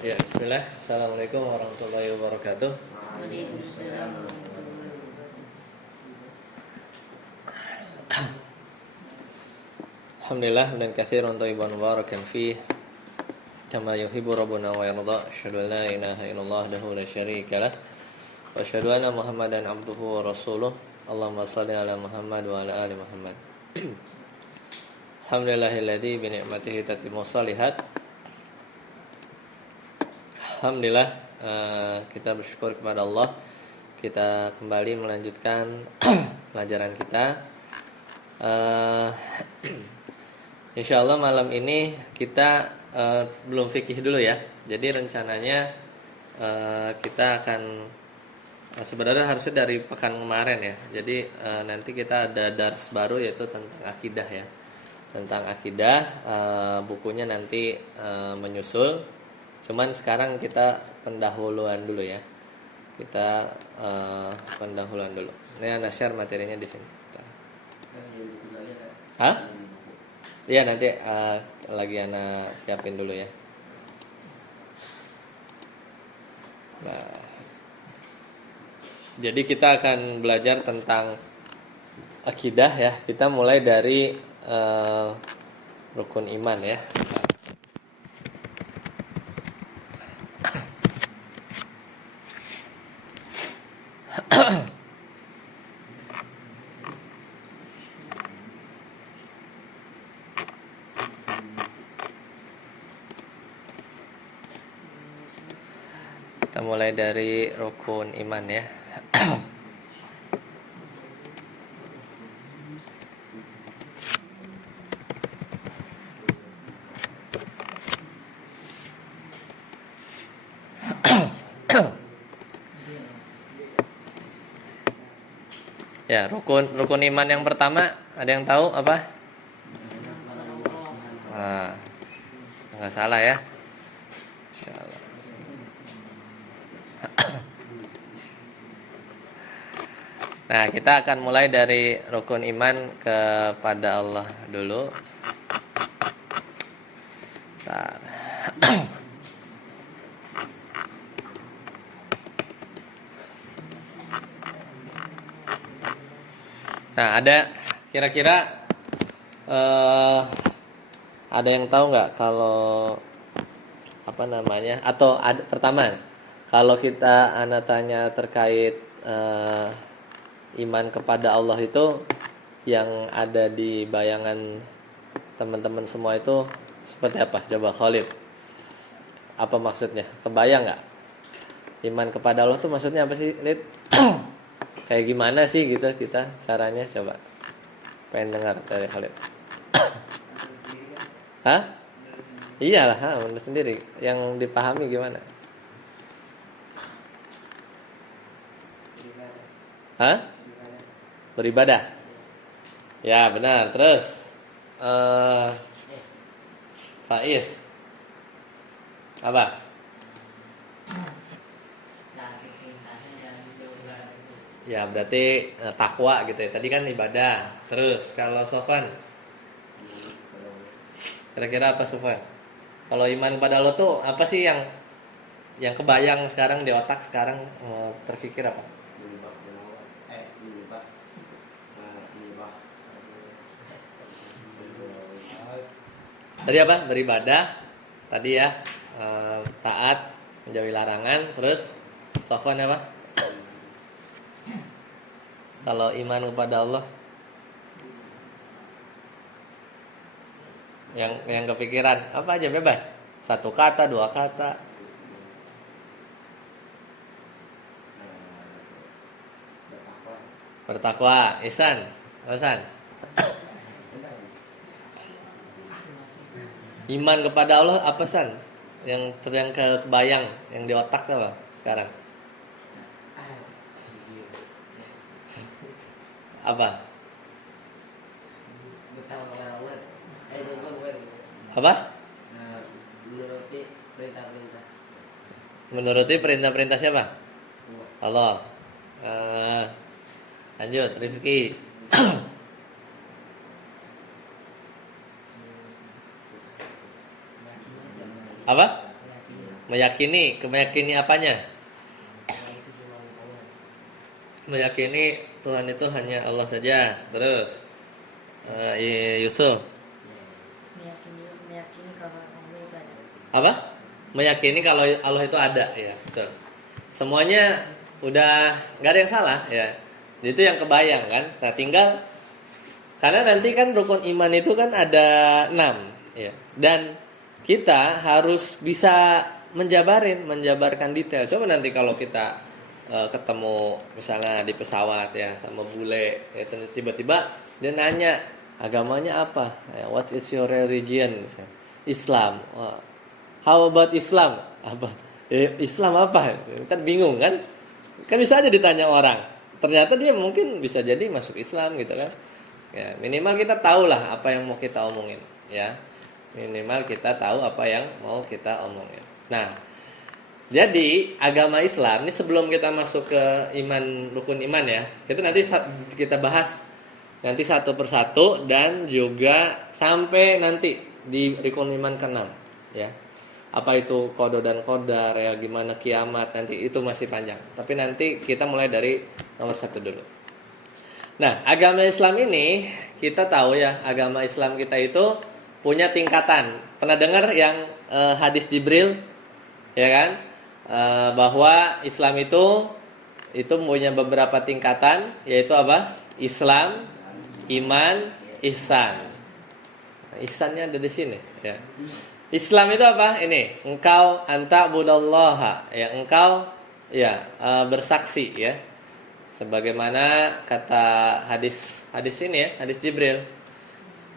Ya, bismillah. Assalamualaikum warahmatullahi wabarakatuh. Waalaikumsalam warahmatullahi Alhamdulillah dan katsiran thayyiban mubarakan fih. Kama yuhibbu rabbuna wa yarda. Asyhadu an la ilaha illallah wahdahu la syarika lah. Wa asyhadu anna Muhammadan abduhu wa rasuluh. Allahumma shalli ala Muhammad wa ala ali Muhammad. Alhamdulillahilladzi bi ni'matihi tatimmu shalihat. Alhamdulillah, kita bersyukur kepada Allah. Kita kembali melanjutkan pelajaran kita. Insyaallah malam ini kita belum fikih dulu ya. Jadi rencananya kita akan sebenarnya harusnya dari pekan kemarin ya. Jadi nanti kita ada dars baru yaitu tentang akidah ya. Tentang akidah, bukunya nanti menyusul. Cuman sekarang kita pendahuluan dulu ya. Kita pendahuluan dulu. Ini Anda share materinya di sini. Hah? Iya nanti lagi Ana siapin dulu ya. Nah, jadi kita akan belajar tentang akidah ya. Kita mulai dari rukun iman ya. Kita mulai dari rukun iman ya. Ya, rukun iman yang pertama ada yang tahu apa? Nah, nggak salah ya. Insyaallah. Nah, kita akan mulai dari rukun iman kepada Allah dulu. Bentar. Nah, ada kira-kira ada yang tahu nggak kalau apa namanya? Atau ada, pertama, kalau kita Ana tanya terkait iman kepada Allah itu yang ada di bayangan teman-teman semua itu seperti apa? Coba Khalid. Apa maksudnya? Kebayang nggak? Iman kepada Allah tuh maksudnya apa sih, Lid? Kayak gimana sih gitu kita caranya, coba. Pengen dengar dari Khalid. Hah? Iyalah, menurut sendiri. Yang dipahami gimana? Hah? Beribadah. Ya benar. Terus Faiz apa? Ya berarti takwa gitu ya. Tadi kan ibadah. Terus kalau Sofan, kira-kira apa Sofan? Kalau iman kepada Allah tuh apa sih yang kebayang sekarang di otak sekarang, terpikir apa? Tadi apa? Beribadah. Tadi ya, taat, menjauhi larangan. Terus Sofwan apa? Kalau iman kepada Allah, yang kepikiran apa aja bebas. Satu kata, dua kata. Bertakwa. Ihsan. Ihsan. Iman kepada Allah apa San? Yang kebayang, yang di otak tuh apa sekarang? Apa? Apa? Menuruti perintah-perintah. Menuruti perintah-perintah siapa? Allah. Lanjut, Rifki. Apa? Meyakini apanya? Meyakini Tuhan itu hanya Allah saja. Terus Yusuf Meyakini kalau Allah itu ada. apa? Meyakini kalau Allah itu ada, ya betul. Semuanya udah nggak ada yang salah, ya. Itu yang kebayang kan. Nah tinggal karena nanti kan rukun iman itu kan ada 6, ya. Dan kita harus bisa menjabarkan detail. Coba nanti kalau kita ketemu misalnya di pesawat ya sama bule, ya, tiba-tiba dia nanya agamanya apa? Ya, what is your religion? Misalnya, Islam. Wah, how about Islam? Apa? Islam apa? Kan bingung kan? Kan bisa aja ditanya orang. Ternyata dia mungkin bisa jadi masuk Islam gitu kan. Ya, minimal kita tahu lah apa yang mau kita omongin, ya. Minimal kita tahu apa yang mau kita omongin. Nah, jadi agama Islam ini sebelum kita masuk ke rukun iman ya, itu nanti kita bahas nanti satu persatu dan juga sampai nanti di rukun iman ke-6 ya. Apa itu qada dan qadar ya, gimana kiamat, nanti itu masih panjang. Tapi nanti kita mulai dari nomor 1 dulu. Nah, agama Islam ini kita tahu ya, agama Islam kita itu punya tingkatan. Pernah dengar yang hadis Jibril ya kan? Bahwa Islam itu punya beberapa tingkatan, yaitu apa? Islam, iman, ihsan. Ihsannya ada di sini ya. Islam itu apa? Ini, engkau anta budallaha, ya engkau ya bersaksi ya. Sebagaimana kata hadis ini ya, hadis Jibril.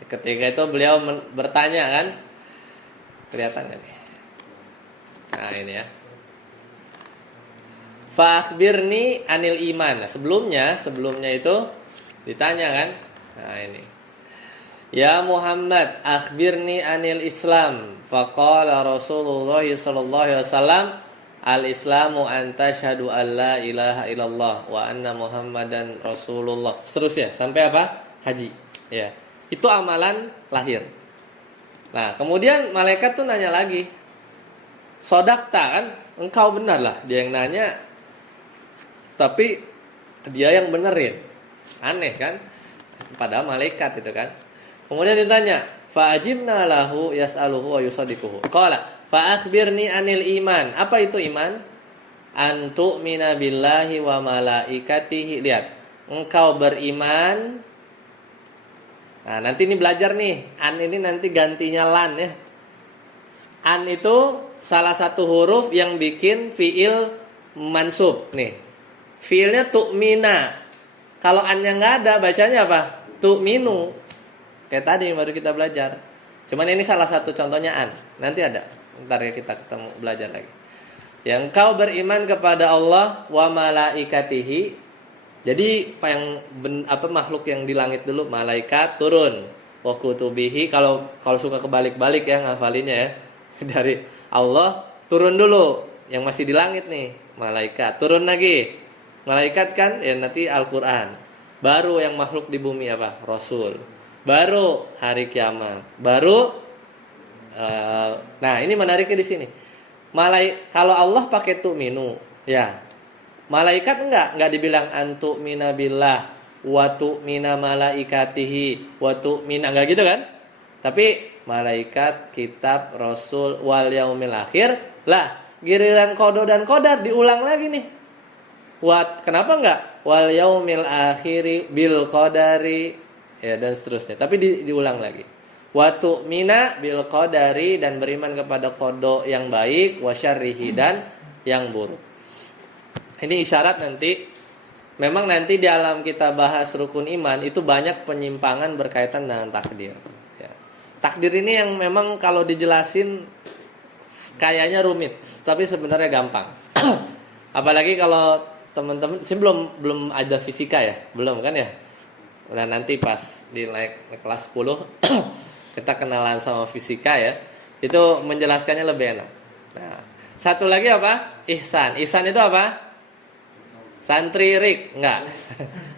Ketika itu beliau bertanya kan, kelihatan kan? Nah, ini ya. Fa'akhbirni anil iman. Nah, sebelumnya itu ditanya kan? Nah, ini. Ya Muhammad, akhbirni anil Islam. Faqala Rasulullah sallallahu alaihi wasallam, al-Islamu an tashhadu an la ilaha illallah wa anna Muhammadan Rasulullah. Seterusnya sampai apa? Haji. Ya. Itu amalan lahir. Nah, kemudian malaikat tuh nanya lagi. Sodakta kan? Engkau benar lah. Dia yang nanya, tapi dia yang benerin. Aneh kan? Padahal malaikat itu kan. Kemudian ditanya, fa'ajibna lahu yas'aluhu wa yusaddiquhu. Qala, fa'akhbirni anil iman. Apa itu iman? An tu'mina billahi wa malaikatihi. Lihat, engkau beriman. Nah, nanti ini belajar nih. An ini nanti gantinya lan ya. An itu salah satu huruf yang bikin fiil mansub nih. Fiilnya tu'mina. Kalau annya nggak ada, bacanya apa? Tu'minu. Kayak tadi yang baru kita belajar. Cuman ini salah satu contohnya an. Nanti ada. Ntar ya kita ketemu belajar lagi. Yang kau beriman kepada Allah wa malaikatihi. Jadi makhluk yang di langit dulu, malaikat turun. Wa kutubihi, kalau suka kebalik-balik ya ngafalinnya ya. Dari Allah turun dulu, yang masih di langit nih, malaikat. Turun lagi. Malaikat kan ya nanti Al-Qur'an. Baru yang makhluk di bumi apa? Rasul. Baru hari kiamat. Baru nah, ini menariknya di sini. Kalau Allah pakai tu'minu, ya. Malaikat enggak dibilang antu mina billah wa tu'mina malaikatihi wa tu'mina, enggak gitu kan? Tapi malaikat, kitab, rasul, wal yaumil akhir. Lah, giliran qada dan qadar diulang lagi nih. Kenapa enggak? Wal yaumil akhiri bil qadari ya dan seterusnya. Tapi diulang lagi. Wa tu'mina bil qadari, dan beriman kepada qada yang baik, wa syarrihi, dan yang buruk. Ini isyarat nanti. Memang nanti di dalam kita bahas rukun iman itu banyak penyimpangan berkaitan dengan takdir. Ya. Takdir ini yang memang kalau dijelasin kayaknya rumit, tapi sebenarnya gampang. Apalagi kalau teman-teman, sih belum ada fisika ya, belum kan ya? Udah nanti pas di kelas 10 kita kenalan sama fisika ya, itu menjelaskannya lebih enak. Nah, satu lagi apa? Ihsan. Ihsan itu apa? Santri rik, enggak.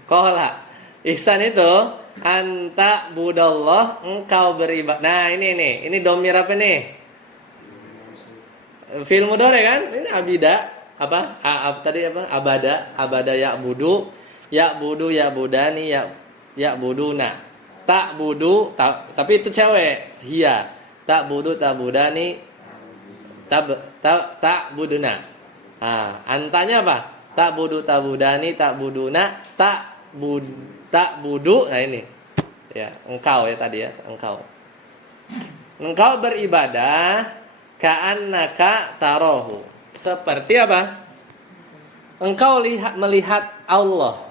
Kola. Ihsan itu anta budallah, engkau beribadah. Nah, ini domir apa nih? Fi'il mudhari kan? Ini abida apa? Tadi apa? Abada ya'budu, ya'budani, ya'buduna. Tapi itu cewek. Hiya. Ta'budani, ta'buduna. Antanya apa? Ta'budani, ta'buduna, ta'budu. Nah ini. Ya, engkau ya tadi ya, engkau. Engkau beribadah ka'annaka tarahu. Seperti apa? Engkau melihat Allah.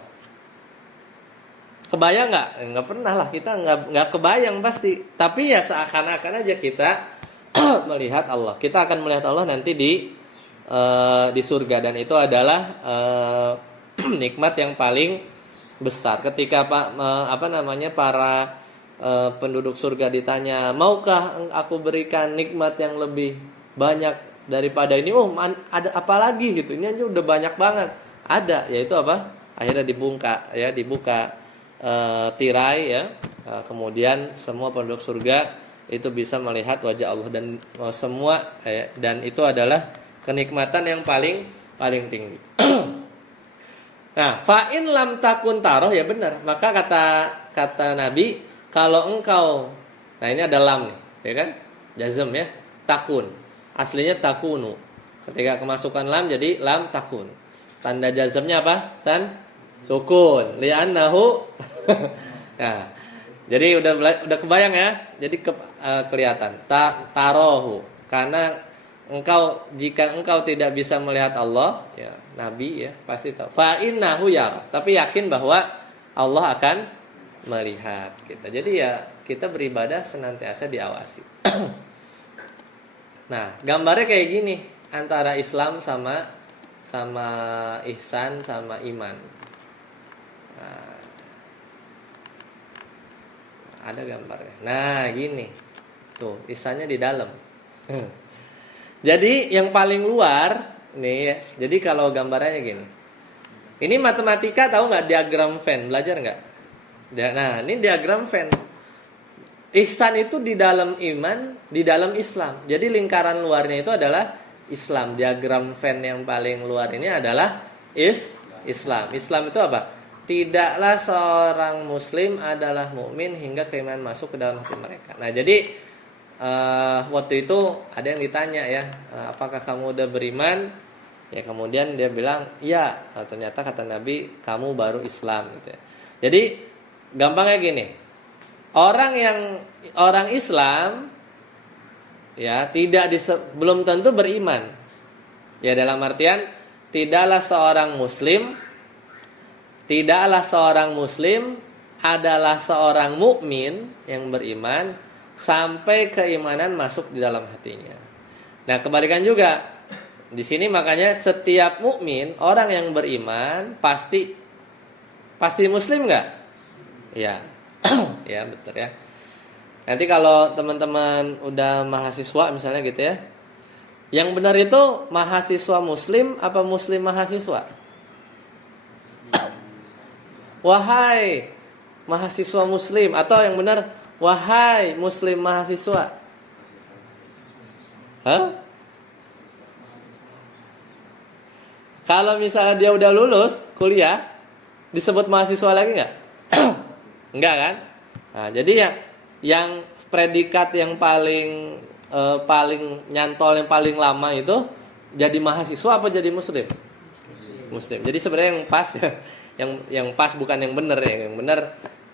Kebayang nggak? Nggak pernah lah, kita nggak kebayang pasti. Tapi ya seakan-akan aja kita melihat Allah. Kita akan melihat Allah nanti di surga, dan itu adalah nikmat yang paling besar. Ketika para penduduk surga ditanya, maukah aku berikan nikmat yang lebih banyak daripada ini? Ada apa lagi gitu? Ini aja udah banyak banget. Ada, yaitu apa? Akhirnya dibuka tirai ya. Kemudian semua penduduk surga itu bisa melihat wajah Allah, dan semua dan itu adalah kenikmatan yang paling tinggi. Nah, fa'in lam takun taroh, ya benar. Maka kata Nabi, kalau engkau, nah ini ada lam nih, ya kan? Jazm ya, takun. Aslinya takunu. Ketika kemasukan lam jadi lam takun. Tanda jazmnya apa? Sukun. Li'annahu. Nah, jadi udah kebayang ya. Jadi kelihatan. Tarohu. Karena jika engkau tidak bisa melihat Allah, ya Nabi ya pasti tahu. Fa innahu yara. Tapi yakin bahwa Allah akan melihat kita. Jadi ya kita beribadah senantiasa diawasi. Nah, gambarnya kayak gini antara Islam sama ihsan sama iman. Nah, ada gambarnya. Nah, gini. Tuh, ihsannya di dalam. Jadi yang paling luar nih ya. Jadi kalau gambarannya gini. Ini matematika, tahu nggak diagram Venn? Belajar nggak? Nah, ini diagram Venn. Ihsan itu di dalam iman, di dalam Islam. Jadi lingkaran luarnya itu adalah Islam. Diagram Venn yang paling luar ini adalah Islam. Islam itu apa? Tidaklah seorang muslim adalah mukmin hingga keimanan masuk ke dalam hati mereka. Nah, jadi waktu itu ada yang ditanya ya, apakah kamu udah beriman? Ya, kemudian dia bilang, iya. Ternyata kata Nabi, kamu baru Islam gitu ya. Jadi gampangnya gini. Orang Islam ya belum tentu beriman. Ya, dalam artian tidaklah seorang muslim adalah seorang mukmin yang beriman sampai keimanan masuk di dalam hatinya. Nah, kebalikan juga. Di sini makanya setiap mukmin, orang yang beriman pasti muslim enggak? Ya. Ya, betul ya. Nanti kalau teman-teman udah mahasiswa misalnya gitu ya. Yang benar itu mahasiswa muslim apa muslim mahasiswa? Wahai mahasiswa muslim, atau yang benar wahai muslim mahasiswa. Hah? Kalau misalnya dia udah lulus kuliah, disebut mahasiswa lagi enggak? Enggak kan? Nah, jadi yang predikat yang paling nyantol, yang paling lama itu jadi mahasiswa apa jadi muslim? Muslim. Jadi sebenarnya yang pas ya, yang pas bukan yang benar ya. Yang benar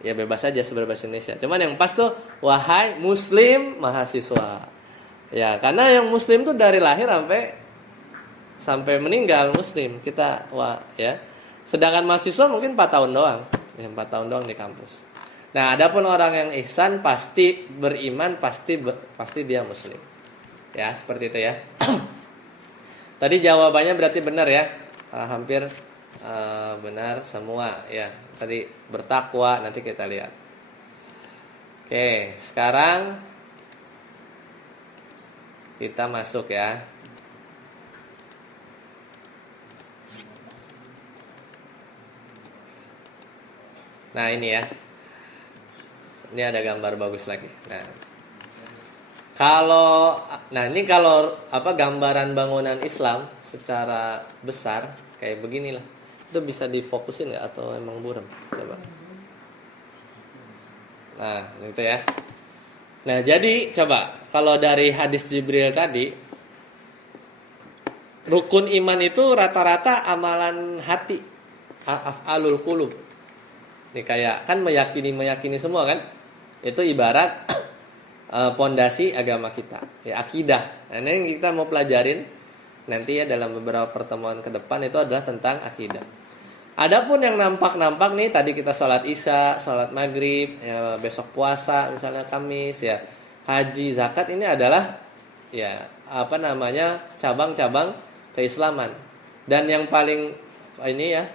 ya bebas aja sebenarnya bahasa Indonesia. Cuman yang pas tuh wahai muslim mahasiswa. Ya, karena yang muslim tuh dari lahir sampai meninggal muslim. Ya. Sedangkan mahasiswa mungkin 4 tahun doang. Ya, 4 tahun doang di kampus. Nah, adapun orang yang ihsan pasti beriman, pasti dia muslim. Ya, seperti itu ya. Tadi jawabannya berarti benar ya. Hampir benar semua ya. Tadi bertakwa, nanti kita lihat. Oke, sekarang kita masuk ya. Nah, ini ya. Ini ada gambar bagus lagi. Nah, Ini kalau apa gambaran bangunan Islam secara besar kayak beginilah. Itu bisa difokusin nggak atau emang buram? Coba. Nah, itu ya. Nah, jadi coba kalau dari hadis Jibril tadi, rukun iman itu rata-rata amalan hati, af'alul qulub. Ini kayak kan meyakini semua kan? Itu ibarat pondasi agama kita, ya akidah. Nah, ini yang kita mau pelajarin nanti ya dalam beberapa pertemuan ke depan itu adalah tentang akidah. Adapun yang nampak-nampak nih tadi kita sholat isya, sholat maghrib, ya, besok puasa misalnya Kamis, ya haji, zakat ini adalah ya apa namanya cabang-cabang keislaman. Dan yang paling ini ya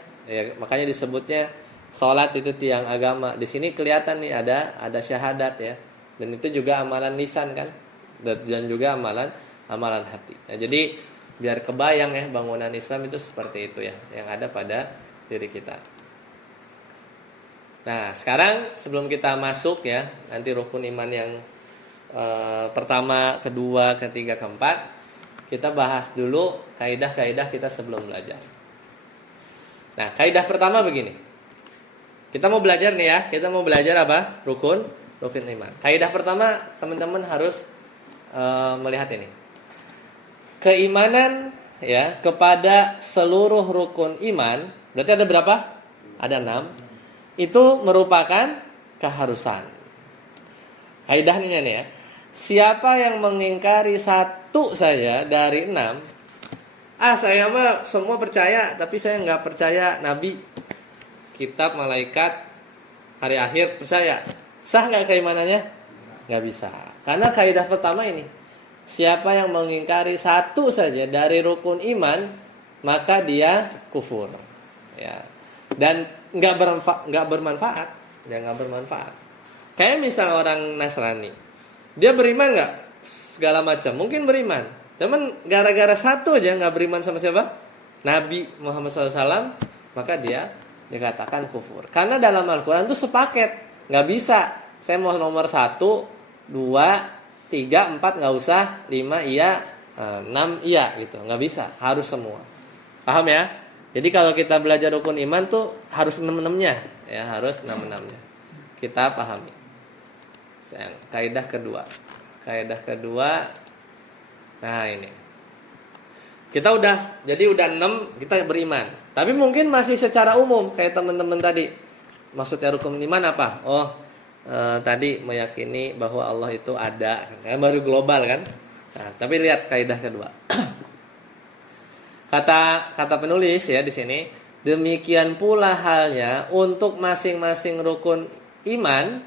makanya disebutnya sholat itu tiang agama. Di sini kelihatan nih ada syahadat ya. Dan itu juga amalan lisan kan, dan juga amalan hati. Nah, jadi biar kebayang ya bangunan Islam itu seperti itu ya, yang ada pada diri kita. Nah, sekarang sebelum kita masuk ya, nanti rukun iman yang pertama, kedua, ketiga, keempat, kita bahas dulu kaidah-kaidah kita sebelum belajar. Nah, kaidah pertama begini. Kita mau belajar nih ya, kita mau belajar apa? Rukun iman. Kaidah pertama teman-teman harus melihat ini. Keimanan ya kepada seluruh rukun iman, berarti ada berapa? Ada 6. Itu merupakan keharusan. Kaidahnya nih ya. Siapa yang mengingkari satu saja dari 6, saya mah semua percaya, tapi saya nggak percaya nabi, kitab, malaikat, hari akhir, percaya. Sah nggak keimanannya? Nggak bisa. Karena kaidah pertama ini, siapa yang mengingkari satu saja dari rukun iman, maka dia kufur. Ya. Dan nggak bermanfaat. Ya, nggak bermanfaat. Kayak misal orang Nasrani, dia beriman nggak segala macam? Mungkin beriman. Cuman gara-gara satu aja nggak beriman sama siapa? Nabi Muhammad SAW, maka dia dikatakan kufur. Karena dalam Al-Quran itu sepaket. Nggak bisa, saya mau nomor 1, 2, 3, 4 nggak usah, 5 iya, 6 iya gitu. Nggak bisa, harus semua. Paham ya? Jadi kalau kita belajar rukun iman tuh harus 6-6-nya, ya harus 6-6-nya. Kita pahami. Kaidah kedua. Nah ini. Kita udah 6 kita beriman. Tapi mungkin masih secara umum kayak teman-teman tadi. Maksudnya rukun iman apa? Tadi meyakini bahwa Allah itu ada, baru global kan? Nah, tapi lihat kaidah kedua. Kata penulis ya di sini, demikian pula halnya untuk masing-masing rukun iman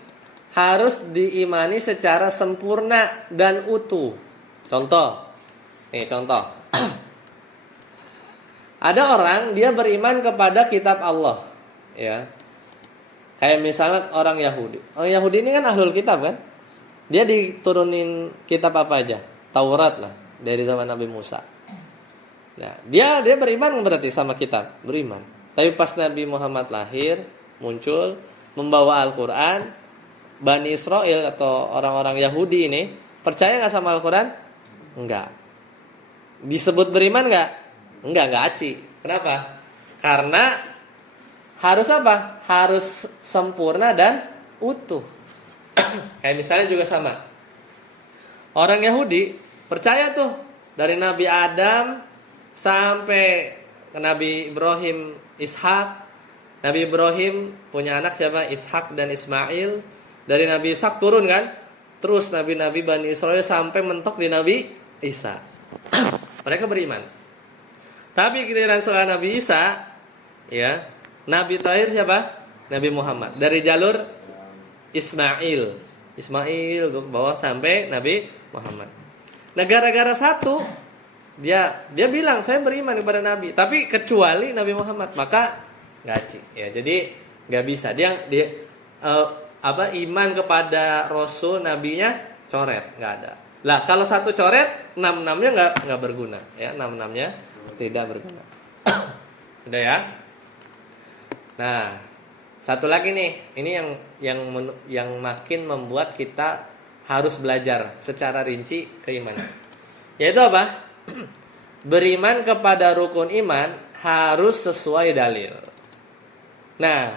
harus diimani secara sempurna dan utuh. Contoh. Ada orang dia beriman kepada kitab Allah, ya. Kayak misalnya orang Yahudi. Orang Yahudi ini kan ahlul kitab kan? Dia diturunin kitab apa aja? Taurat lah dari zaman Nabi Musa. Nah, dia beriman berarti sama kitab, beriman. Tapi pas Nabi Muhammad lahir, muncul membawa Al-Qur'an, Bani Israel atau orang-orang Yahudi ini percaya enggak sama Al-Qur'an? Enggak. Disebut beriman enggak? Enggak aci. Kenapa? Karena harus apa? Harus sempurna dan utuh. Kayak misalnya juga sama. Orang Yahudi percaya tuh dari Nabi Adam sampai ke Nabi Ibrahim, Ishak. Nabi Ibrahim punya anak siapa? Ishak dan Ismail. Dari Nabi Ishak turun kan? Terus nabi-nabi Bani Israel sampai mentok di Nabi Isa. Mereka beriman. Tapi giliran setelah Nabi Isa, ya, Nabi terakhir siapa? Nabi Muhammad. Dari jalur Ismail ke bawah sampai Nabi Muhammad. Nah, gara-gara satu dia bilang saya beriman kepada Nabi, tapi kecuali Nabi Muhammad, maka ngaci. Ya, jadi nggak bisa. Dia iman kepada Rasul Nabinya coret, nggak ada. Lah kalau satu coret, 6-6-nya nggak berguna. Ya, 6-6-nya tidak berguna. Udah ya. Nah, satu lagi nih, ini yang makin membuat kita harus belajar secara rinci keimanan. Yaitu apa? Beriman kepada rukun iman harus sesuai dalil. Nah,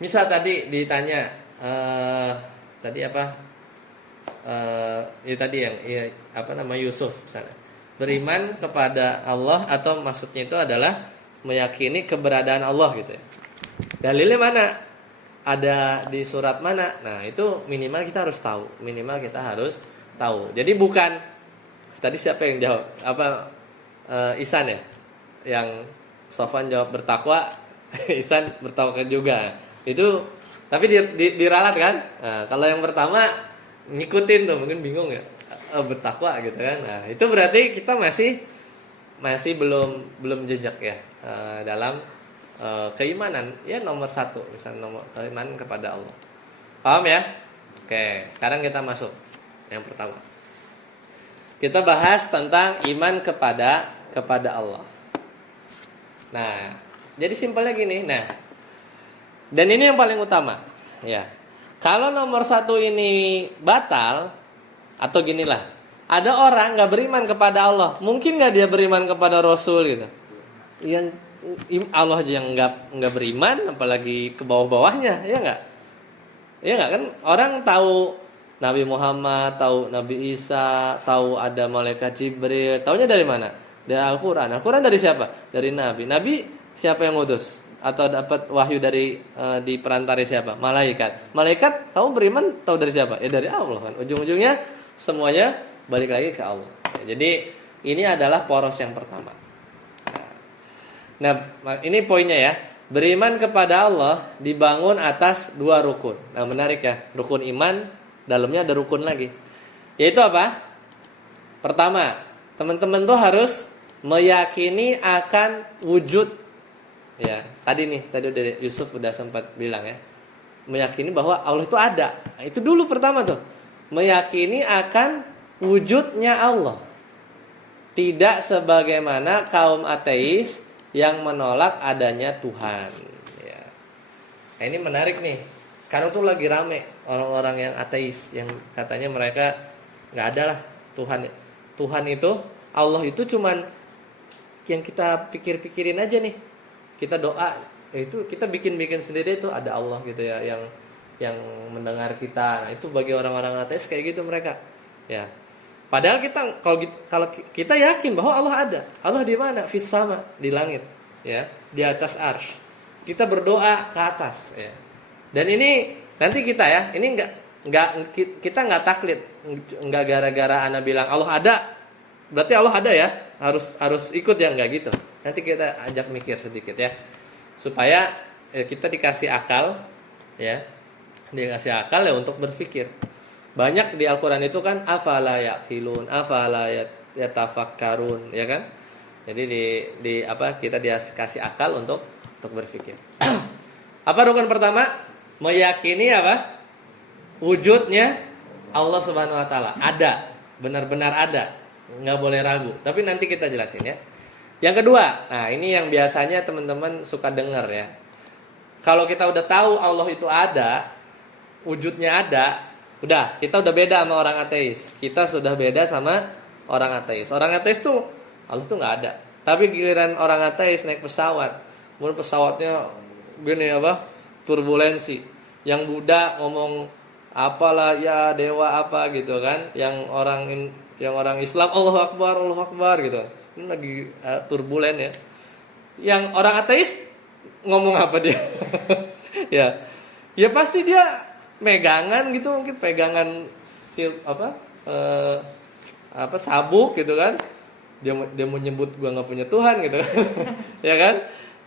misal tadi ditanya tadi apa? Tadi yang Yusuf misalnya. Beriman kepada Allah atau maksudnya itu adalah meyakini keberadaan Allah gitu ya. Dalilnya mana? Ada di surat mana? Nah, itu minimal kita harus tahu. Minimal kita harus tahu. Jadi bukan tadi siapa yang jawab? Ihsan ya? Yang Sofwan jawab bertakwa, Ihsan bertawakal juga. Itu tapi diralat kan? Nah, kalau yang pertama ngikutin tuh mungkin bingung ya. Bertakwa gitu kan. Nah, itu berarti kita masih belum jejak ya dalam keimanan ya nomor 1 misalnya nomor keimanan kepada Allah. Paham ya? Oke, sekarang kita masuk yang pertama. Kita bahas tentang iman kepada Allah. Nah, jadi simpelnya gini. Nah, dan ini yang paling utama ya. Kalau nomor 1 ini batal atau ginilah, ada orang nggak beriman kepada Allah, mungkin nggak dia beriman kepada Rasul gitu. Yang Allah aja yang nggak beriman, apalagi ke bawah-bawahnya, ya nggak? Ya nggak kan? Orang tahu Nabi Muhammad, tahu Nabi Isa, tahu ada malaikat Jibril, taunya dari mana? Dari Al-Quran. Al-Quran dari siapa? Dari Nabi. Nabi siapa yang ngutus? Atau dapat wahyu dari diperantari siapa? Malaikat. Malaikat kamu beriman tahu dari siapa? Ya dari Allah kan. Ujung-ujungnya semuanya balik lagi ke Allah. Jadi ini adalah poros yang pertama. Nah, ini poinnya ya. Beriman kepada Allah dibangun atas 2 rukun. Nah, menarik ya. Rukun iman, dalamnya ada rukun lagi. Yaitu apa? Pertama, teman-teman tuh harus meyakini akan wujud. Ya, tadi udah Yusuf udah sempat bilang ya. Meyakini bahwa Allah itu ada. Nah, itu dulu pertama tuh. Meyakini akan wujudnya Allah. Tidak sebagaimana kaum ateis yang menolak adanya Tuhan ya. Nah, ini menarik nih. Sekarang tuh lagi rame orang-orang yang ateis, yang katanya mereka nggak ada lah Tuhan. Tuhan itu, Allah itu cuman yang kita pikir-pikirin aja nih. Kita doa, itu kita bikin-bikin sendiri itu ada Allah gitu ya, yang mendengar kita. Nah, itu bagi orang-orang ateis kayak gitu mereka. Ya. Padahal kalau kita yakin bahwa Allah ada. Allah di mana? Fis sama, di langit, ya, di atas arsy. Kita berdoa ke atas, ya. Dan ini nanti kita ya, ini kita nggak taklid, nggak gara-gara ana bilang Allah ada, berarti Allah ada ya, harus ikut ya, nggak gitu. Nanti kita ajak mikir sedikit ya, supaya kita dikasih akal, ya, dikasih akal ya untuk berpikir. Banyak di Al-Quran itu kan afala yaqilun, afala yatafakkarun, ya kan? Jadi kita dikasih akal untuk berpikir. Apa rukun pertama? Meyakini apa? Wujudnya Allah Subhanahu wa taala. Ada, benar-benar ada. Enggak boleh ragu. Tapi nanti kita jelasin ya. Yang kedua, nah ini yang biasanya teman-teman suka dengar ya. Kalau kita udah tahu Allah itu ada, wujudnya ada, udah, kita udah beda sama orang ateis. Kita sudah beda sama orang ateis. Orang ateis tuh Allah tuh nggak ada. Tapi giliran orang ateis naik pesawat, kemudian pesawatnya gini apa? Turbulensi. Yang Buddha ngomong apalah ya dewa apa gitu kan? Yang orang Islam Allahu Akbar gitu. Ini lagi turbulen ya. Yang orang ateis ngomong apa dia? Ya pasti dia megangan gitu, mungkin pegangan sabuk gitu kan, dia mau nyebut gua nggak punya Tuhan gitu kan. Ya kan.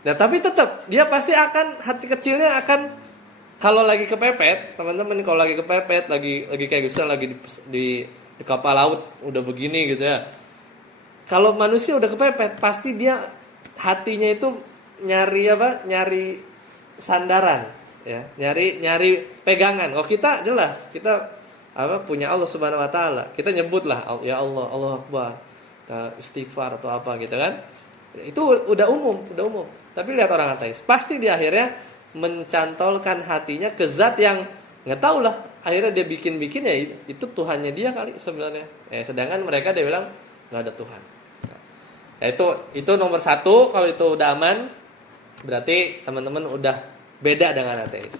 Nah tapi tetap dia pasti akan, hati kecilnya akan, kalau lagi kepepet, teman-teman kalau lagi kepepet, lagi kayak gitu, lagi di kapal laut udah begini gitu ya, kalau manusia udah kepepet pasti dia hatinya itu nyari sandaran ya, nyari pegangan. Oh kita jelas, kita punya Allah Subhanahu wa taala. Kita nyebutlah ya Allah, Allahu Akbar, kita istighfar atau apa gitu kan. Itu udah umum. Tapi lihat orang ateis, pasti di akhirnya mencantolkan hatinya ke zat yang enggak tahu lah akhirnya dia bikin-bikin ya itu Tuhannya dia kali sebenarnya. Sedangkan mereka dia bilang nggak ada Tuhan. Nah, itu nomor satu. Kalau itu udah aman, berarti teman-teman udah beda dengan ateis.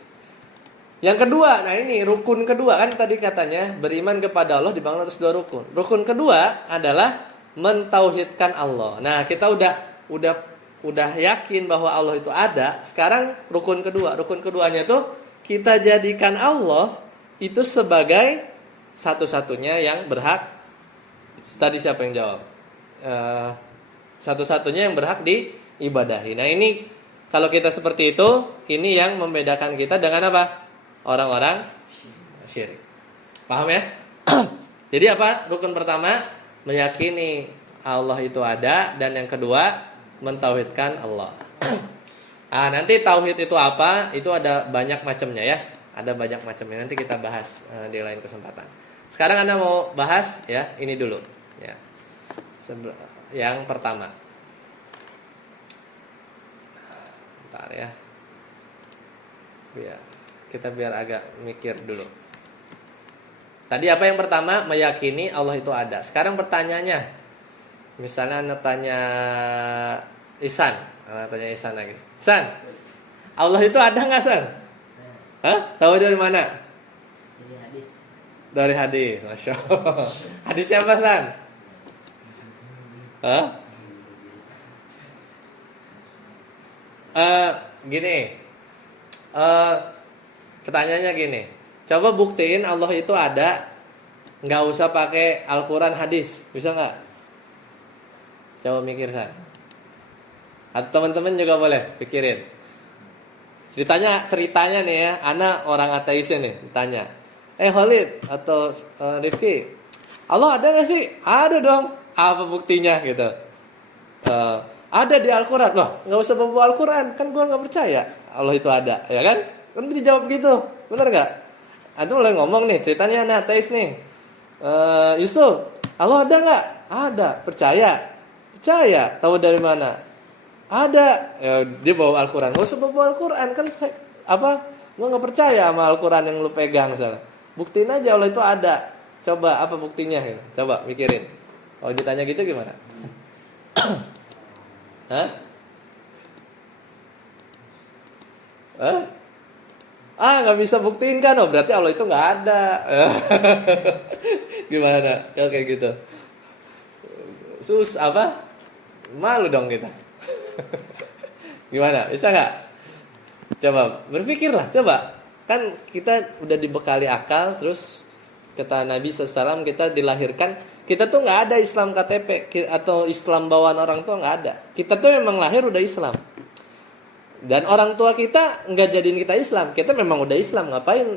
Yang kedua, nah ini rukun kedua kan tadi katanya beriman kepada Allah dibangun atas 2 rukun. Rukun kedua adalah mentauhidkan Allah. Nah, kita udah yakin bahwa Allah itu ada. Sekarang rukun kedua. Rukun keduanya tuh kita jadikan Allah itu sebagai satu-satunya yang berhak. Tadi siapa yang jawab? Satu-satunya yang berhak diibadahi. Nah, ini kalau kita seperti itu, ini yang membedakan kita dengan apa? Orang-orang syirik. Paham ya? Jadi apa? Rukun pertama meyakini Allah itu ada, dan yang kedua mentauhidkan Allah. Nanti tauhid itu apa? Itu ada banyak macamnya ya. Ada banyak macamnya. Nanti kita bahas di lain kesempatan. Sekarang Anda mau bahas ya ini dulu ya. Yang pertama. Bentar ya. Biar agak mikir dulu. Tadi apa yang pertama? Meyakini Allah itu ada. Sekarang pertanyaannya, misalnya Anda tanya Ihsan, tanya Ihsan lagi. Ihsan, Allah itu ada nggak, San? Hah? Tahu dari mana? Dari hadis. Dari hadis, masya Allah. Hadisnya apa, San? Hah? Gini. Pertanyaannya gini. Coba buktiin Allah itu ada, nggak usah pakai Al-Quran hadis, bisa nggak? Coba mikir San. Atau teman-teman juga boleh pikirin. Ceritanya nih ya, anak orang ateisnya nih, ditanya, Khalid atau Rifki, Allah ada nggak sih? Ada dong. Apa buktinya gitu? Ada di Al-Quran. Loh, nggak usah bawa Al-Quran, kan gua nggak percaya Allah itu ada, ya kan? Kan dijawab gitu, benar nggak? Antum mulai ngomong nih, ceritanya anak ateis nih. Yusuf, Allah ada nggak? Ada. Percaya? Percaya. Tahu dari mana? Ada. Ya, dia bawa Al-Quran. Gak usah bawa Al-Quran kan gua nggak percaya sama Al-Quran yang lu pegang misalnya. Buktiin aja Allah itu ada. Coba apa buktinya? Coba mikirin. Kalau ditanya gitu gimana? Hah? Nggak bisa buktiin kan? Berarti Allah itu nggak ada. Gimana? Kayak gitu. Malu dong kita. Gimana? Bisa nggak? Coba berpikirlah. Coba. Kan kita udah dibekali akal. Terus kata Nabi SAW, kita dilahirkan. Kita tuh nggak ada Islam KTP atau Islam bawaan orang tua, nggak ada. Kita tuh memang lahir udah Islam. Dan orang tua kita nggak jadiin kita Islam. Kita memang udah Islam. Ngapain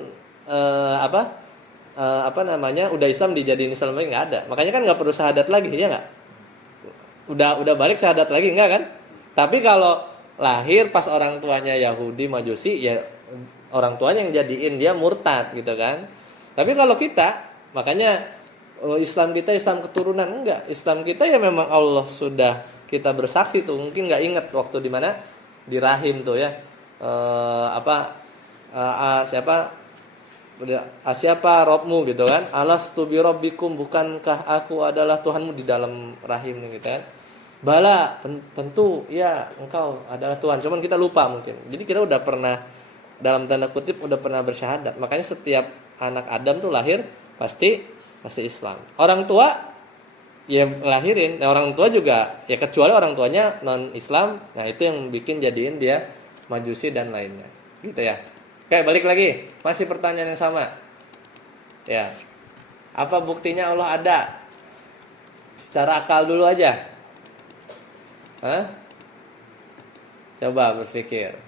udah Islam dijadiin Islam lagi? Nggak ada. Makanya kan nggak perlu syahadat lagi, ya nggak? Udah balik syahadat lagi, nggak kan? Tapi kalau lahir pas orang tuanya Yahudi Majusi, ya orang tuanya yang jadiin dia murtad gitu kan. Tapi kalau kita, makanya Islam kita Islam keturunan, enggak. Islam kita ya memang Allah sudah kita bersaksi tuh. Mungkin nggak ingat waktu di mana di rahim tuh ya. Siapa Robmu gitu kan? Alastu bi rabbikum, bukankah aku adalah Tuhanmu di dalam rahim gitu kan? Bala, tentu ya engkau adalah Tuhan. Cuman kita lupa mungkin. Jadi kita udah pernah, dalam tanda kutip, udah pernah bersyahadat. Makanya setiap anak Adam tuh lahir pasti Islam. Orang tua ya ngelahirin, orang tua juga ya, kecuali orang tuanya non Islam. Nah itu yang bikin jadiin dia Majusi dan lainnya, gitu ya. Oke, balik lagi, masih pertanyaan yang sama. Ya, apa buktinya Allah ada? Secara akal dulu aja. Coba berpikir.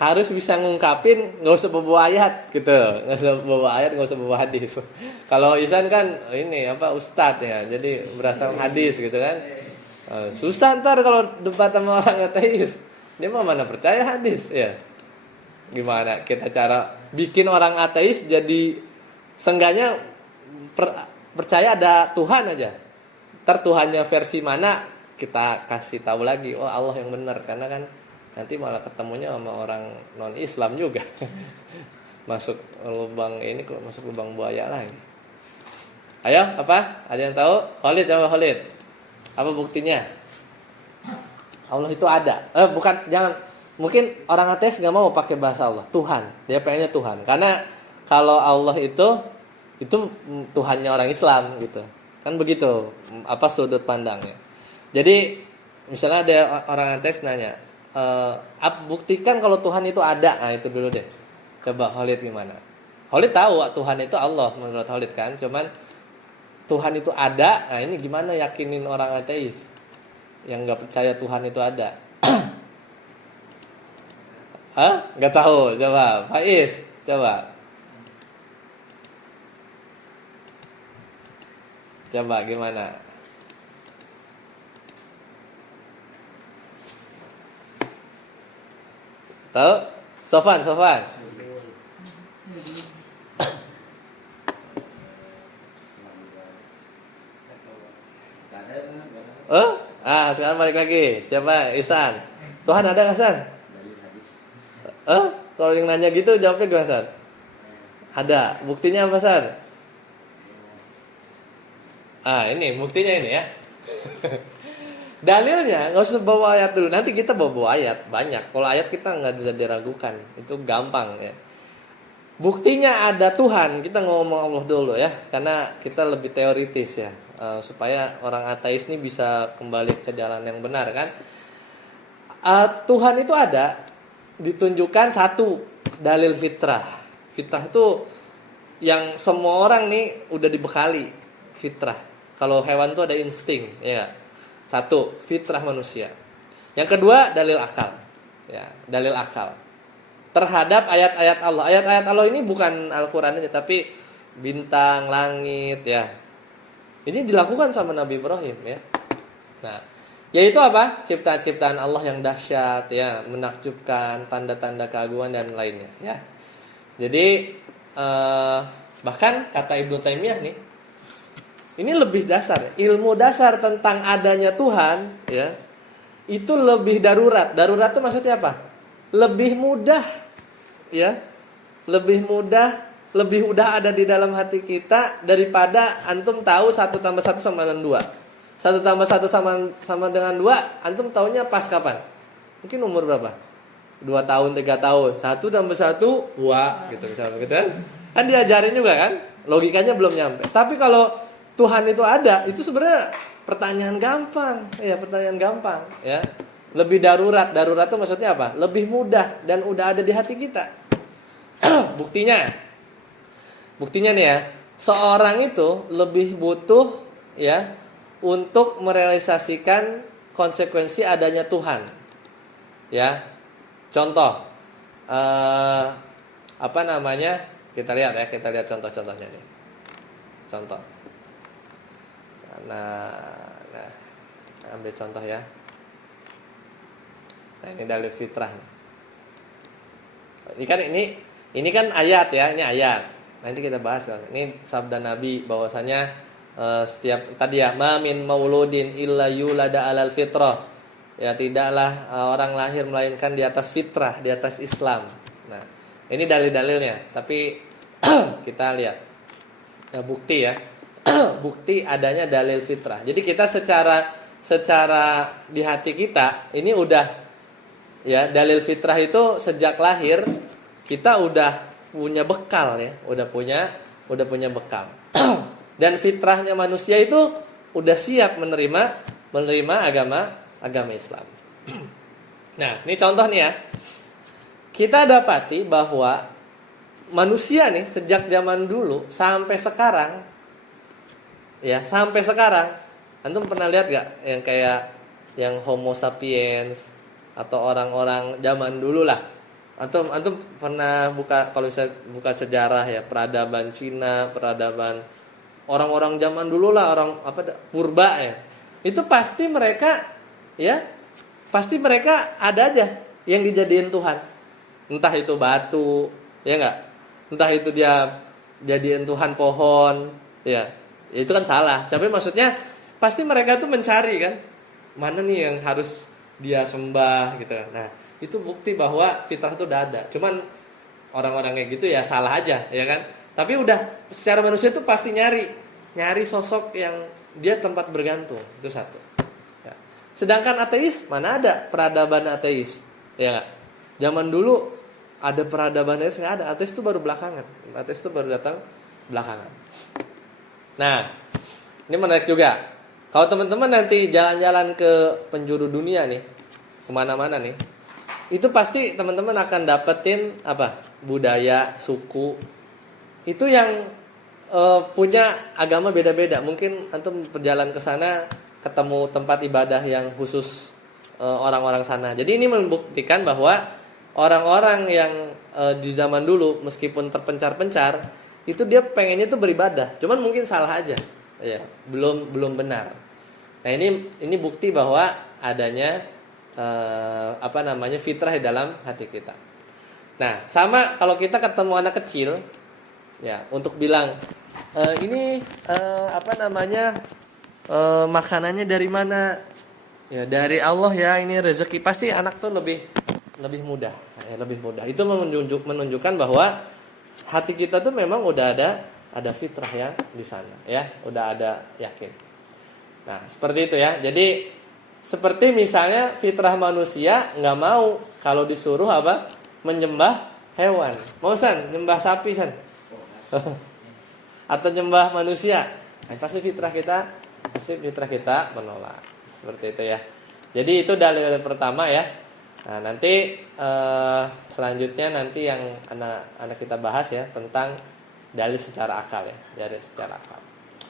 Harus bisa ngungkapin, nggak usah bawa ayat gitu, nggak usah bawa ayat, nggak usah bawa hadis. Kalau Ihsan kan ini ustadz ya, jadi berasal hadis gitu kan. Susah ntar kalau debat sama orang ateis, dia mah mana percaya hadis ya. Gimana kita cara bikin orang ateis jadi seenggaknya percaya ada Tuhan aja. Ntar Tuhannya versi mana kita kasih tahu lagi, Allah yang benar, karena kan nanti malah ketemunya sama orang non Islam juga. masuk lubang ini, kalau masuk lubang buaya lagi. Ayo, apa? Ada yang tahu? Khalid, coba Khalid. Apa buktinya? Allah itu ada. Bukan, jangan. Mungkin orang ateis nggak mau pakai bahasa Allah. Tuhan, dia pengennya Tuhan. Karena kalau Allah itu Tuhannya orang Islam gitu. Kan begitu, apa sudut pandangnya. Jadi misalnya ada orang ateis nanya, buktikan kalau Tuhan itu ada. Nah itu dulu deh. Coba Khalid gimana? Khalid tahu Tuhan itu Allah menurut Khalid kan. Cuman Tuhan itu ada. Nah ini gimana yakinin orang ateis yang nggak percaya Tuhan itu ada? Hah? Nggak tahu. Coba Faiz, coba. Coba gimana? Tahu? Sofan. Sekarang balik lagi. Siapa? Ihsan. Tuhan ada nggak, San? Kalau yang nanya gitu jawabnya gimana, San? Ada. Buktinya apa, San? Ini buktinya ini ya. Dalilnya nggak usah bawa ayat dulu. Nanti kita bawa ayat banyak. Kalau ayat kita nggak bisa diragukan. Itu gampang ya. Buktinya ada Tuhan. Kita ngomong Allah dulu ya. Karena kita lebih teoritis ya. Supaya orang ateis ini bisa kembali ke jalan yang benar kan. Tuhan itu ada. Ditunjukkan satu dalil fitrah. Fitrah itu yang semua orang nih udah dibekali fitrah. Kalau hewan itu ada insting, ya. Satu, fitrah manusia. Yang kedua, dalil akal. Ya, dalil akal. Terhadap ayat-ayat Allah. Ayat-ayat Allah ini bukan Al-Qur'an aja, tapi bintang, langit, ya. Ini dilakukan sama Nabi Ibrahim, ya. Nah, yaitu apa? Ciptaan-ciptaan Allah yang dahsyat, ya, menakjubkan, tanda-tanda keagungan dan lainnya, ya. Jadi bahkan kata Ibnu Taimiyah nih, ini lebih dasar, ilmu dasar tentang adanya Tuhan, ya, itu lebih darurat. Darurat itu maksudnya apa? Lebih mudah, ya, lebih mudah, lebih mudah ada di dalam hati kita daripada antum tahu 1 tambah 1 sama dengan 2. 1 tambah 1 sama dengan 2, antum tahunya pas kapan? Mungkin umur berapa? 2 tahun, 3 tahun. 1 tambah 1, 2 gitu misalnya, gitu kan? Kan diajarin juga kan? Logikanya belum nyampe. Tapi kalau Tuhan itu ada, itu sebenarnya pertanyaan gampang, ya, pertanyaan gampang, ya. Lebih darurat. Darurat itu maksudnya apa? Lebih mudah dan udah ada di hati kita. Buktinya nih ya, seorang itu lebih butuh, ya, untuk merealisasikan konsekuensi adanya Tuhan, ya. Contoh, apa namanya? Kita lihat contoh-contohnya nih. Contoh. Nah, ambil contoh ya. Nah, ini dalil fitrah. Ini kan ayat ya, ini ayat. Nanti kita bahas. Ini sabda Nabi bahwasanya setiap tadi ya, ma min mauludin illa yulada alal fitrah. Ya, tidaklah orang lahir melainkan di atas fitrah, di atas Islam. Nah, ini dalil-dalilnya. Tapi kita lihat bukti ya. Bukti adanya dalil fitrah. Jadi kita secara di hati kita ini udah, ya, dalil fitrah itu sejak lahir kita udah punya bekal, ya, udah punya bekal. Dan fitrahnya manusia itu udah siap menerima agama Islam. Nah, ini contoh nih ya. Kita dapati bahwa manusia nih sejak zaman dulu sampai sekarang, ya, sampai sekarang, antum pernah lihat gak yang kayak yang Homo sapiens atau orang-orang zaman dulu lah? Antum pernah kalau bisa buka sejarah ya, peradaban Cina, peradaban orang-orang zaman dulu lah, orang purba ya. Itu pasti mereka ada aja yang dijadiin Tuhan. Entah itu batu, ya enggak? Entah itu dia jadiin Tuhan pohon, ya. Ya itu kan salah. Tapi maksudnya pasti mereka tuh mencari kan, mana nih yang harus dia sembah gitu. Nah, itu bukti bahwa fitrah itu udah ada. Cuman orang-orang kayak gitu ya salah aja, ya kan? Tapi udah secara manusia tuh pasti nyari sosok yang dia tempat bergantung, itu satu. Ya. Sedangkan ateis, mana ada peradaban ateis? Ya nggak? Zaman dulu ada peradaban ateis, nggak ada. Ateis itu baru belakangan. Ateis itu baru datang belakangan. Nah, ini menarik juga. Kalau teman-teman nanti jalan-jalan ke penjuru dunia nih, kemana-mana nih, itu pasti teman-teman akan dapetin apa? Budaya, suku, itu yang punya agama beda-beda. Mungkin antum berjalan ke sana ketemu tempat ibadah yang khusus orang-orang sana. Jadi ini membuktikan bahwa orang-orang yang di zaman dulu meskipun terpencar-pencar, itu dia pengennya tuh beribadah. Cuman mungkin salah aja. Ya, belum benar. Nah, ini bukti bahwa adanya fitrah di dalam hati kita. Nah, sama kalau kita ketemu anak kecil, ya, untuk bilang makanannya dari mana? Ya, dari Allah ya, ini rezeki. Pasti anak tuh lebih mudah, ya, lebih mudah. Itu menunjukkan bahwa hati kita tuh memang udah ada fitrah ya di sana, ya, udah ada yakin. Nah, seperti itu ya. Jadi seperti misalnya fitrah manusia nggak mau kalau disuruh apa? Menyembah hewan. Mau san, nyembah sapi san? Atau nyembah manusia? Nah, pasti fitrah kita menolak. Seperti itu ya. Jadi itu dalil pertama ya. Nah, nanti selanjutnya nanti yang anak kita bahas ya tentang dalil secara akal ya. Dalil secara akal.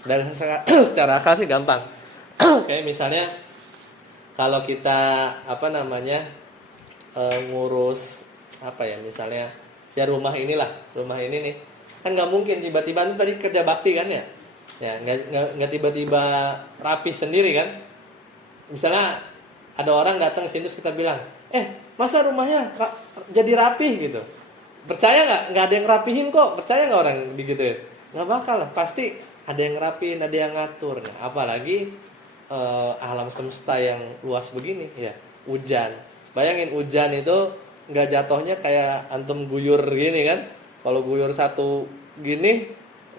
Dalil secara akal sih gampang. Kayak misalnya kalau kita ngurus apa ya, misalnya ya rumah ini nih kan nggak mungkin tiba-tiba itu tadi kerja bakti kan ya nggak tiba-tiba rapi sendiri kan. Misalnya ada orang datang ke sini terus kita bilang masa rumahnya jadi rapih gitu, percaya nggak ada yang rapihin kok, percaya nggak orang digituin? Nggak bakal lah, pasti ada yang rapihin, ada yang ngatur. Nah, apalagi alam semesta yang luas begini ya, hujan. Bayangin hujan itu nggak jatuhnya kayak antum guyur gini kan. Kalau guyur satu gini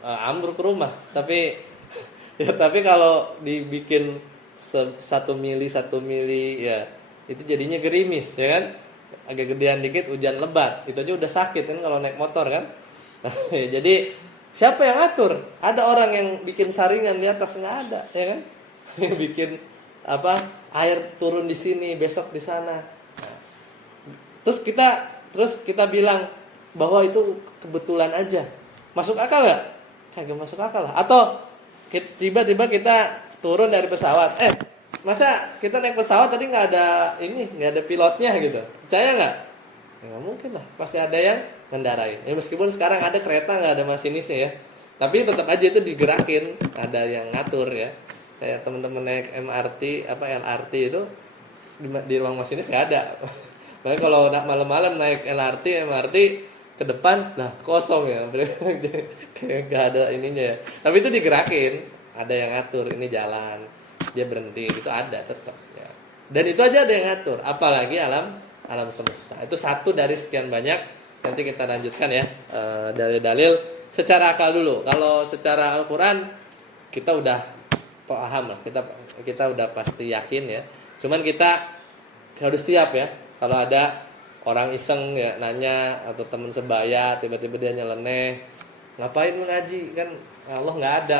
ambruk rumah. Tapi kalau dibikin 1 mili ya itu jadinya gerimis ya kan. Agak gedean dikit hujan lebat. Itu aja udah sakit kan kalau naik motor kan. Jadi siapa yang ngatur? Ada orang yang bikin saringan di atas, nggak ada ya kan. Yang bikin air turun di sini, besok di sana. Nah, terus kita bilang bahwa itu kebetulan aja. Masuk akal nggak? Kagak masuk akal lah. Atau tiba-tiba kita turun dari pesawat. Masa kita naik pesawat tadi nggak ada pilotnya gitu? Percaya nggak? Ya, nggak mungkin lah. Pasti ada yang ngendarain. Ya, meskipun sekarang ada kereta nggak ada masinisnya ya. Tapi tetap aja itu digerakin, ada yang ngatur ya. Kayak teman-teman naik LRT itu di ruang masinis nggak ada. Makanya kalau malam-malam naik MRT ke depan, nah kosong ya, kayak nggak ada ininya ya. Tapi itu digerakin, ada yang ngatur, ini jalan, dia berhenti, itu ada tetap ya. Dan itu aja ada yang ngatur, apalagi alam semesta. Itu satu dari sekian banyak. Nanti kita lanjutkan ya dalil-dalil secara akal dulu. Kalau secara Al-Quran kita udah paham lah, kita udah pasti yakin ya. Cuman kita harus siap ya. Kalau ada orang iseng ya nanya, atau teman sebaya tiba-tiba dia nyeleneh, ngapain lu ngaji, kan Allah nggak ada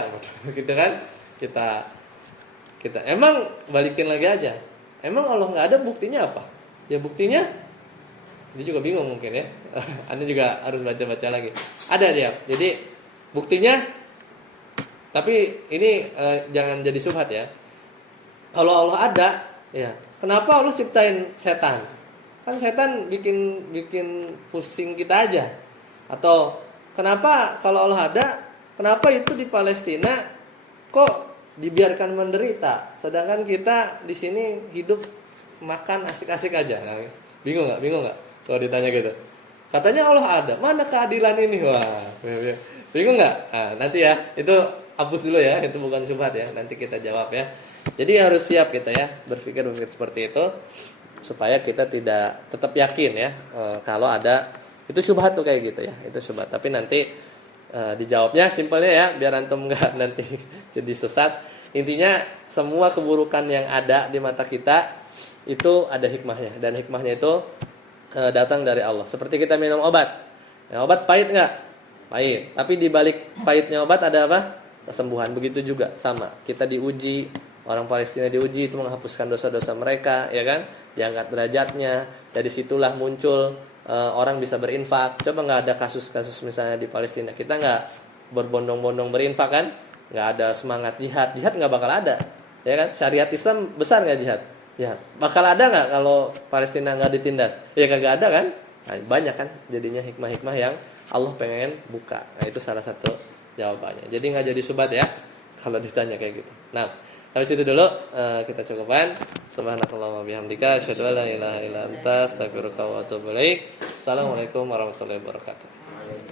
gitu kan. Kita emang balikin lagi aja, emang Allah nggak ada, buktinya apa? Ya buktinya dia juga bingung mungkin ya. Anda juga harus baca-baca lagi. Ada dia. Jadi buktinya, tapi ini jangan jadi subhat ya. Kalau Allah ada, ya kenapa Allah ciptain setan? Kan setan bikin pusing kita aja. Atau kenapa kalau Allah ada, kenapa itu di Palestina kok dibiarkan menderita, sedangkan kita di sini hidup makan asik-asik aja? Nah, bingung nggak kalau ditanya gitu? Katanya Allah ada, mana keadilan ini? Wah, bingung nggak? Nah, nanti ya, itu hapus dulu ya, itu bukan syubhat ya, nanti kita jawab ya. Jadi harus siap kita ya, berpikir seperti itu supaya kita tidak tetap yakin ya kalau ada Itu syubhat tuh kayak gitu ya, itu syubhat. Tapi nanti dijawabnya simpelnya ya, biar antum nggak nanti jadi sesat. Intinya semua keburukan yang ada di mata kita itu ada hikmahnya, dan hikmahnya itu datang dari Allah. Seperti kita minum obat, ya, obat pahit nggak? Pahit. Tapi di balik pahitnya obat ada apa? Kesembuhan. Begitu juga sama. Kita diuji, orang Palestina diuji itu menghapuskan dosa-dosa mereka, ya kan? Diangkat derajatnya. Dari situlah muncul orang bisa berinfak. Coba nggak ada kasus-kasus misalnya di Palestina, kita nggak berbondong-bondong berinfak kan? Nggak ada semangat jihad, jihad nggak bakal ada, ya kan? Syariat Islam besar nggak jihad? Ya, bakal ada nggak kalau Palestina nggak ditindas? Ya kagak ada kan? Nah, banyak kan jadinya hikmah-hikmah yang Allah pengen buka. Nah, itu salah satu jawabannya. Jadi nggak jadi subat ya kalau ditanya kayak gitu. Nah, habis itu dulu kita cukupkan. Subhanakallahumma bihamdika asyhadu an la ilaha illa anta astaghfiruka wa atubu ilaik. Assalamualaikum warahmatullahi wabarakatuh.